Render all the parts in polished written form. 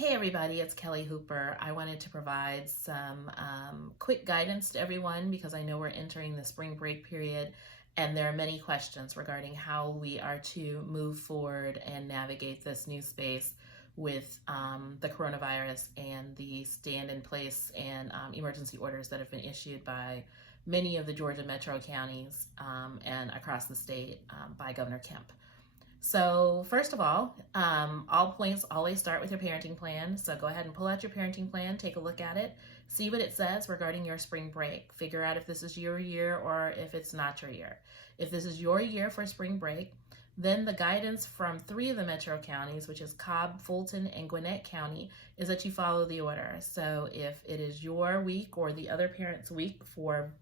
Hey everybody, it's Kelly Hooper. I wanted to provide some quick guidance to everyone because I know we're entering the spring break period and there are many questions regarding how we are to move forward and navigate this new space with the coronavirus and the stand in place and emergency orders that have been issued by many of the Georgia metro counties and across the state by Governor Kemp. So first of all points always start with your parenting plan. So go ahead and pull out your parenting plan, take a look at it, see what it says regarding your spring break. Figure out if this is your year or if it's not your year. If this is your year for spring break, then the guidance from 3 of the metro counties, which is Cobb, Fulton, and Gwinnett County, is that you follow the order. So if it is your week or the other parent's week for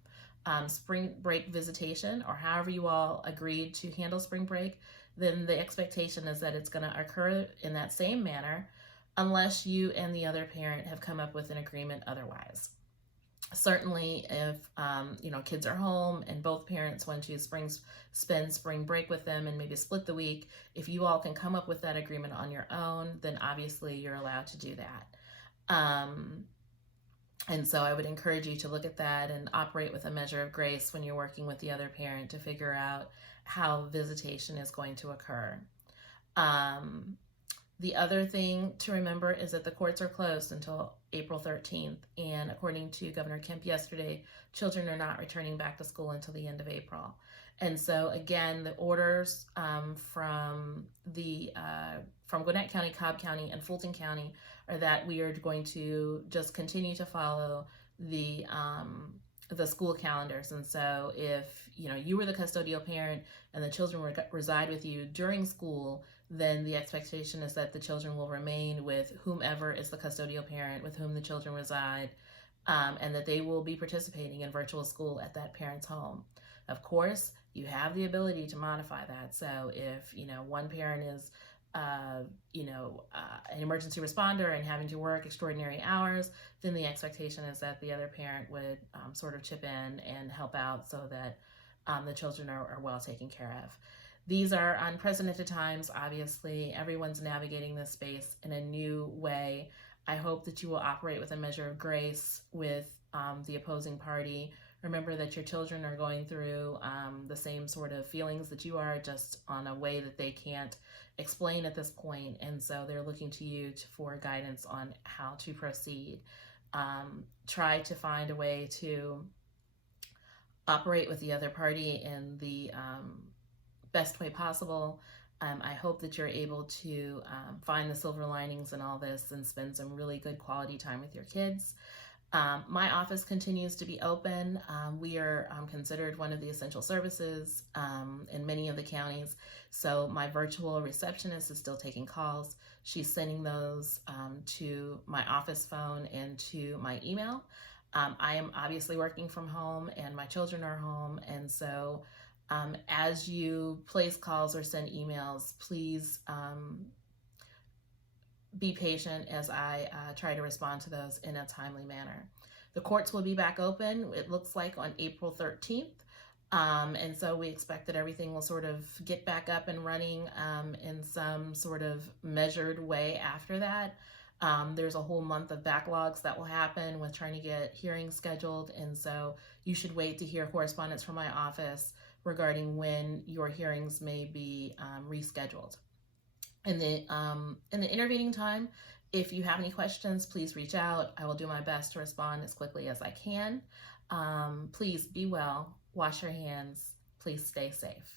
spring break visitation, or however you all agreed to handle spring break, then the expectation is that it's going to occur in that same manner unless you and the other parent have come up with an agreement otherwise. Certainly if kids are home and both parents want to spend spring break with them and maybe split the week, if you all can come up with that agreement on your own, then obviously you're allowed to do that. And so I would encourage you to look at that and operate with a measure of grace when you're working with the other parent to figure out how visitation is going to occur. The other thing to remember is that the courts are closed until April 13th. And according to Governor Kemp yesterday, children are not returning back to school until the end of April. And so again, the orders from Gwinnett County, Cobb County, and Fulton County are that we are going to just continue to follow the school calendars. And so if you were the custodial parent and the children reside with you during school, then the expectation is that the children will remain with whomever is the custodial parent with whom the children reside, and that they will be participating in virtual school at that parent's home. Of course, you have the ability to modify that. So if one parent is an emergency responder and having to work extraordinary hours, then the expectation is that the other parent would sort of chip in and help out so that the children are well taken care of. These are unprecedented times. Obviously, everyone's navigating this space in a new way. I hope that you will operate with a measure of grace with the opposing party. Remember that your children are going through the same sort of feelings that you are, just on a way that they can't explain at this point. And so they're looking to you for guidance on how to proceed. Try to find a way to operate with the other party in the best way possible. I hope that you're able to find the silver linings in all this and spend some really good quality time with your kids. My office continues to be open. We are considered one of the essential services in many of the counties. So my virtual receptionist is still taking calls. She's sending those to my office phone and to my email. I am obviously working from home and my children are home. And so as you place calls or send emails, please be patient as I try to respond to those in a timely manner. The courts will be back open, it looks like, on April 13th. And so we expect that everything will sort of get back up and running in some sort of measured way after that. There's a whole month of backlogs that will happen with trying to get hearings scheduled. And so you should wait to hear correspondence from my office regarding when your hearings may be rescheduled. In the intervening time, if you have any questions, please reach out. I will do my best to respond as quickly as I can. Please be well, wash your hands, please stay safe.